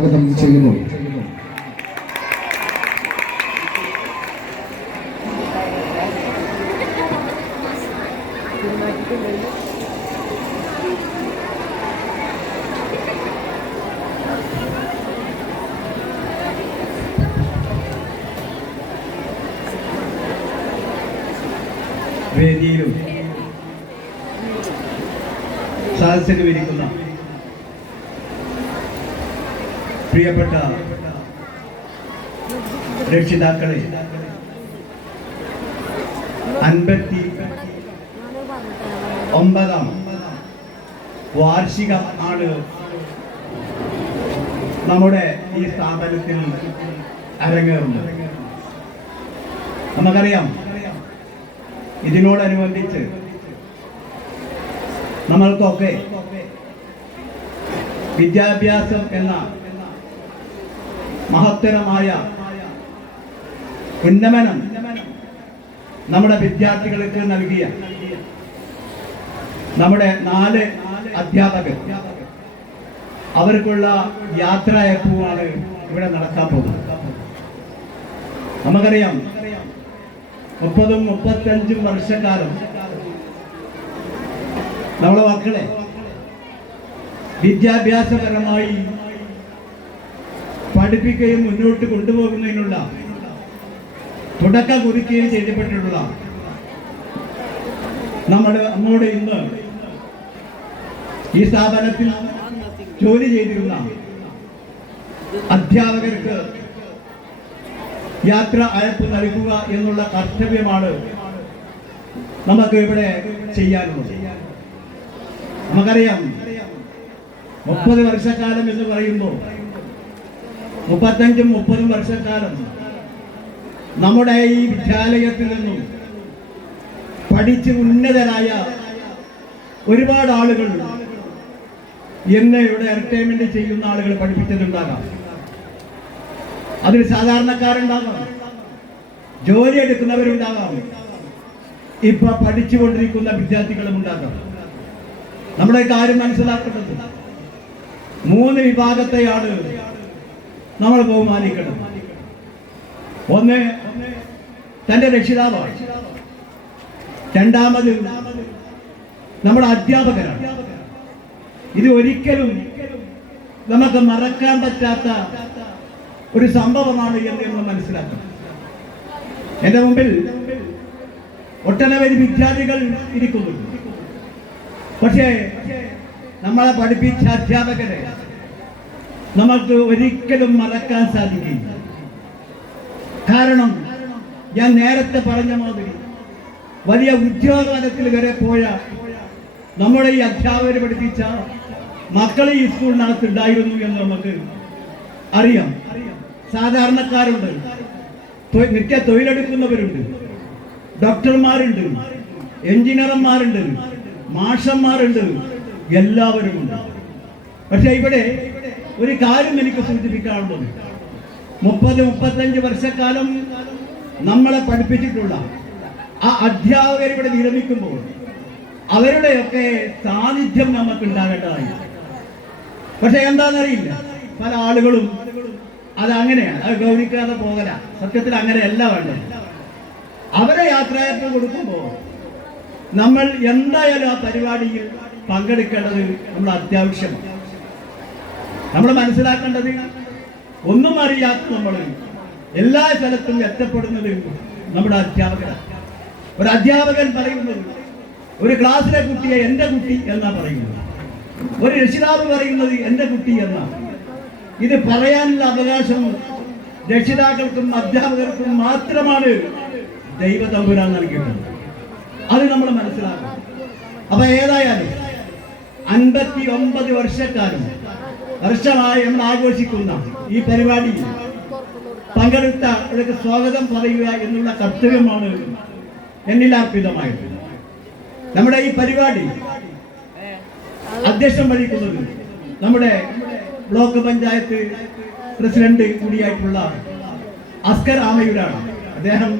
സ്വാഗതം ചെയ്യുന്നു. വേദിയിലും സദസ്സിലും ഇരിക്കുന്ന പ്രിയപ്പെട്ട രക്ഷിതാക്കളെ അൻപത്തി ഒമ്പതാം വാർഷികം ആണ് നമ്മുടെ ഈ സ്ഥാപനത്തിൽ അരങ്ങേറുന്നത് നമുക്കറിയാം ഇതിനോടനുബന്ധിച്ച് നമ്മൾക്കൊക്കെ വിദ്യാഭ്യാസം എന്ന മഹത്തരമായ ഉന്നമനം നമ്മുടെ വിദ്യാർത്ഥികൾക്ക് നൽകിയ നമ്മുടെ നാല് അധ്യാപകർ. അവർക്കുള്ള യാത്രയപ്പുമാണ് ഇവിടെ നടക്കാൻ പോകുന്നത്. നമുക്കറിയാം മുപ്പതും മുപ്പത്തഞ്ചും വർഷക്കാലം നമ്മളെ മക്കളെ വിദ്യാഭ്യാസപരമായി പഠിപ്പിക്കുകയും മുന്നോട്ട് കൊണ്ടുപോകുന്നതിനുള്ള തുടക്കം കുറിക്കുകയും ചെയ്യപ്പെട്ടിട്ടുള്ള നമ്മുടെ നമ്മോട് ഇന്ന് ഈ സ്ഥാപനത്തിൽ ജോലി ചെയ്തിരുന്ന അധ്യാപകർക്ക് യാത്ര അയപ്പ് നൽകുക എന്നുള്ള കർത്തവ്യമാണ് നമുക്ക് ഇവിടെ ചെയ്യാനുള്ളത്. നമുക്കറിയാം മുപ്പത് വർഷക്കാലം എന്ന് പറയുമ്പോൾ മുപ്പത്തഞ്ചും മുപ്പതും വർഷക്കാലം നമ്മുടെ ഈ വിദ്യാലയത്തിൽ നിന്നും പഠിച്ച് ഉന്നതരായ ഒരുപാട് ആളുകൾ എന്ന് ഇവിടെ എന്റർടൈൻമെന്റ് ചെയ്യുന്ന ആളുകൾ പഠിപ്പിച്ചതുണ്ടാകാം അതിൽ സാധാരണക്കാരുണ്ടാകാം. ജോലി എടുക്കുന്നവരുണ്ടാകാം. ഇപ്പൊ പഠിച്ചുകൊണ്ടിരിക്കുന്ന വിദ്യാർത്ഥികളും ഉണ്ടാകാം. നമ്മുടെ കാര്യം മനസ്സിലാക്കേണ്ടത് മൂന്ന് വിഭാഗത്തെയാണ് നമ്മൾ ബഹുമാനിക്കണം. ഒന്ന് തന്റെ രക്ഷിതാവാണ്. രണ്ടാമത് നമ്മുടെ അധ്യാപകരാണ് ഇത് ഒരിക്കലും നമുക്ക് മറക്കാൻ പറ്റാത്ത ഒരു സംഭവമാണ് എന്ന് നമ്മൾ മനസ്സിലാക്കണം. എന്റെ മുമ്പിൽ ഒട്ടനവധി വിദ്യാർത്ഥികൾ ഇരിക്കുന്നുണ്ട്. പക്ഷേ നമ്മളെ പഠിപ്പിച്ച അധ്യാപകരെ നമുക്ക് ഒരിക്കലും മറക്കാൻ സാധിക്കില്ല. കാരണം ഞാൻ നേരത്തെ പറഞ്ഞ മാതിരി വലിയ ഉദ്യോഗാലത്തിൽ വരെ പോയ നമ്മുടെ ഈ അധ്യാപകർ പഠിപ്പിച്ച മക്കളെ ഈ സ്കൂളിനകത്ത് ഉണ്ടായിരുന്നു എന്ന് നമുക്ക് അറിയാം. സാധാരണക്കാരുണ്ട്. മിക്ക തൊഴിലെടുക്കുന്നവരുണ്ട്. ഡോക്ടർമാരുണ്ട്. എഞ്ചിനീയർമാരുണ്ട്. മാഷന്മാരുണ്ട്. എല്ലാവരും ഉണ്ട് പക്ഷെ ഇവിടെ ഒരു കാര്യം എനിക്ക് സൂചിപ്പിക്കാനുള്ളത് മുപ്പത് മുപ്പത്തഞ്ച് വർഷക്കാലം നമ്മളെ പഠിപ്പിച്ചിട്ടുള്ള ആ അധ്യാപകർ ഇവിടെ വിരമിക്കുമ്പോൾ അവരുടെയൊക്കെ സാന്നിധ്യം നമുക്ക് ഉണ്ടാകേണ്ടതായി. പക്ഷെ എന്താണെന്നറിയില്ല. പല ആളുകളും അത് അങ്ങനെയാണ്. അത് ഗൗനിക്കാതെ പോകല. സത്യത്തിൽ അങ്ങനെയല്ല വേണ്ടത്. അവരെ യാത്രയപ്പ് കൊടുക്കുമ്പോൾ നമ്മൾ എന്തായാലും ആ പരിപാടിയിൽ പങ്കെടുക്കേണ്ടത് നമ്മൾ അത്യാവശ്യമാണ്. നമ്മൾ മനസ്സിലാക്കേണ്ടത് ഒന്നും അറിയാത്ത നമ്മൾ എല്ലാ സ്ഥലത്തും എത്തപ്പെടുന്നത് നമ്മുടെ അധ്യാപകരാണ്. ഒരു അധ്യാപകൻ പറയുന്നത് ഒരു ക്ലാസ്സിലെ കുട്ടിയെ എന്റെ കുട്ടി എന്നാ പറയുന്നത്. ഒരു രക്ഷിതാവ് പറയുന്നത് എന്റെ കുട്ടി എന്നാ. ഇത് പറയാനുള്ള അവകാശം രക്ഷിതാക്കൾക്കും അധ്യാപകർക്കും മാത്രമാണ് ദൈവ തമ്പുരാൻ നൽകിയിട്ടുള്ളത്. അത് നമ്മൾ മനസ്സിലാക്കണം. അപ്പൊ ഏതായാലും അൻപത്തി ഒമ്പത് വർഷക്കാലം വർഷമായി നമ്മൾ ആഘോഷിക്കുന്ന ഈ പരിപാടിയിൽ പങ്കെടുത്ത അവർക്ക് സ്വാഗതം പറയുക എന്നുള്ള കർത്തവ്യമാണ് എന്നിൽ അർപ്പിതമായത്. നമ്മുടെ ഈ പരിപാടി അധ്യക്ഷം വഹിക്കുന്നത് നമ്മുടെ ബ്ലോക്ക് പഞ്ചായത്ത് പ്രസിഡന്റ് കൂടിയായിട്ടുള്ള അസ്കർ ആമയുടെ അദ്ദേഹം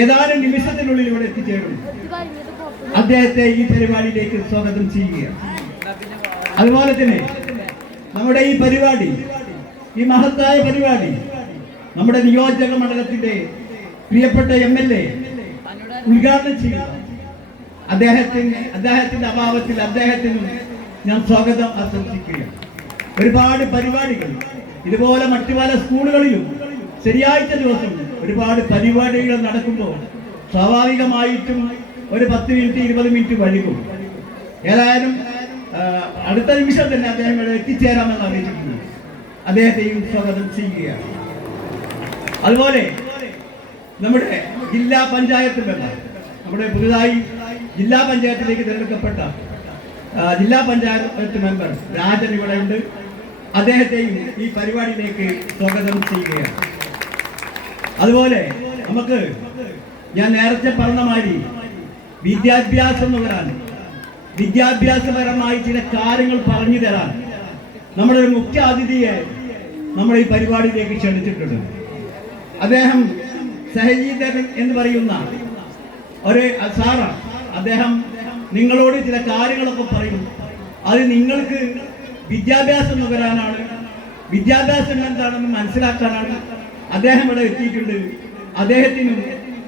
ഏതാനും നിമിഷത്തിനുള്ളിൽ ഇവിടെ എത്തിച്ചേരും. അദ്ദേഹത്തെ ഈ പരിപാടിയിലേക്ക് സ്വാഗതം ചെയ്യുകയാണ്. അതുപോലെ തന്നെ നമ്മുടെ ഈ പരിപാടി ഈ മഹത്തായ പരിപാടി നമ്മുടെ നിയോജക മണ്ഡലത്തിന്റെ പ്രിയപ്പെട്ട എം എൽ എ ഉദ്ഘാടനം ചെയ്യുക. അദ്ദേഹത്തിന് അദ്ദേഹത്തിന്റെ അഭാവത്തിൽ അദ്ദേഹത്തിന് ഞാൻ സ്വാഗതം ആശംസിക്കുകയാണ് ഒരുപാട് പരിപാടികൾ ഇതുപോലെ മറ്റു പല സ്കൂളുകളിലും ശനിയാഴ്ച ദിവസം ഒരുപാട് പരിപാടികൾ നടക്കുമ്പോൾ സ്വാഭാവികമായിട്ടും ഒരു പത്ത് മിനിറ്റ് ഇരുപത് മിനിറ്റ് വൈകും. ഏതായാലും അടുത്ത നിമിഷം തന്നെ അദ്ദേഹം ഇവിടെ എത്തിച്ചേരാമെന്ന് അറിയിച്ചിട്ടുണ്ട്. അദ്ദേഹത്തെയും സ്വാഗതം ചെയ്യുകയാണ്. അതുപോലെ നമ്മുടെ ജില്ലാ പഞ്ചായത്ത് മെമ്പർ നമ്മുടെ പുതുതായി ജില്ലാ പഞ്ചായത്തിലേക്ക് തിരഞ്ഞെടുക്കപ്പെട്ട ജില്ലാ പഞ്ചായത്ത് മെമ്പർ രാജൻ ഇവിടെ ഉണ്ട്. അദ്ദേഹത്തെയും ഈ പരിപാടിയിലേക്ക് സ്വാഗതം ചെയ്യുകയാണ്. അതുപോലെ നമുക്ക് ഞാൻ നേരത്തെ പറഞ്ഞ മാതിരി വിദ്യാഭ്യാസം നുകരാൻ വിദ്യാഭ്യാസപരമായി ചില കാര്യങ്ങൾ പറഞ്ഞു തരാൻ നമ്മുടെ ഒരു മുഖ്യ അതിഥിയെ നമ്മൾ ഈ പരിപാടിയിലേക്ക് ക്ഷണിച്ചിട്ടുണ്ട്. അദ്ദേഹം സഹജീതൻ എന്ന് പറയുന്ന ഒരു സാറാണ്. അദ്ദേഹം നിങ്ങളോട് ചില കാര്യങ്ങളൊക്കെ പറയും. അത് നിങ്ങൾക്ക് വിദ്യാഭ്യാസം നുകരാനാണ് വിദ്യാഭ്യാസം എന്താണെന്ന് മനസ്സിലാക്കാനാണ് അദ്ദേഹം ഇവിടെ എത്തിയിട്ടുണ്ട്. അദ്ദേഹത്തിനും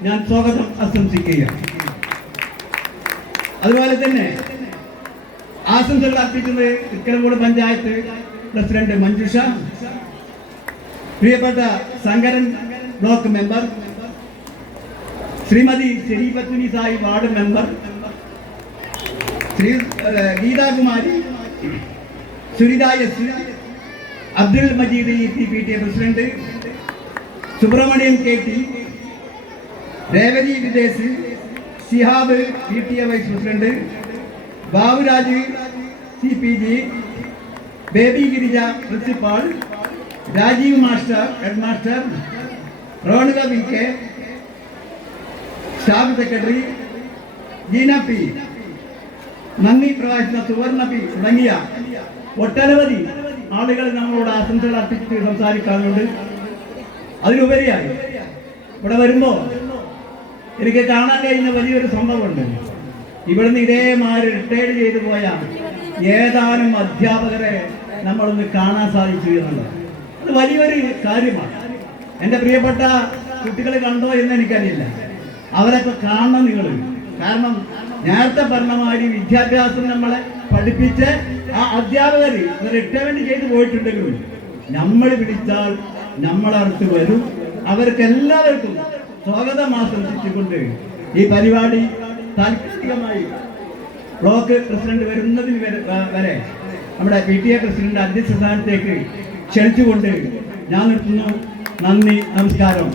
ഞാൻ സ്വാഗതം ആശംസിക്കുകയാണ്. അതുപോലെ തന്നെ ആശംസകൾ അർപ്പിക്കുന്നത് ഇക്കരങ്കോട് പഞ്ചായത്ത് പ്രസിഡന്റ് മഞ്ജുഷ പ്രിയപ്പെട്ട ശങ്കരൻ ബ്ലോക്ക് മെമ്പർ ശ്രീമതി ശരീപത്മിനി സായി വാർഡ് മെമ്പർ ശ്രീ ഗീതാകുമാരി സുരിതായ Abdul Majeed E P P T president Subrahmanian K T Revathi Videsh Sihab P T A vice president Baburaj C P G Baby Girija principal Rajeev master head master Ronuka V K staff secretary Jeena P നന്ദി പ്രകാശന സുവർണ P തുടങ്ങിയ ഒട്ടനവധി ആളുകൾ നമ്മളോട് ആശംസകൾ അർപ്പിച്ച് സംസാരിക്കാറുണ്ട് അതിലുപരിയായി ഇവിടെ വരുമ്പോ എനിക്ക് കാണാൻ കഴിയുന്ന വലിയൊരു സംഭവമുണ്ട്. ഇവിടുന്ന് ഇതേമാതിരി റിട്ടയർഡ് ചെയ്തു പോയ ഏതാനും അധ്യാപകരെ നമ്മളൊന്ന് കാണാൻ സാധിച്ചു എന്നുള്ളത്. അത് വലിയൊരു കാര്യമാണ്. എന്റെ പ്രിയപ്പെട്ട കുട്ടികളെ കണ്ടോ എന്ന് എനിക്കറിയില്ല. അവരൊക്കെ കാണണം നിങ്ങൾ കാരണം നേരത്തെ പറഞ്ഞമാതിരി വിദ്യാഭ്യാസം നമ്മളെ പഠിപ്പിച്ച് ആ അധ്യാപകർ റിട്ടയർമെന്റ് ചെയ്ത് പോയിട്ടുണ്ടെങ്കിലും നമ്മൾ വിളിച്ചാൽ നമ്മളടുത്ത് വരും. അവർക്ക് എല്ലാവർക്കും സ്വാഗതം ആശംസിച്ചുകൊണ്ട് ഈ പരിപാടി താൽക്കാലികമായി ബ്ലോക്ക് പ്രസിഡന്റ് വരുന്നതിന് വരെ നമ്മുടെ പി ടി എ പ്രസിഡന്റ് അധ്യക്ഷ സ്ഥാനത്തേക്ക് ക്ഷണിച്ചുകൊണ്ട് ഞാൻ നിർത്തുന്നു. നന്ദി നമസ്കാരം.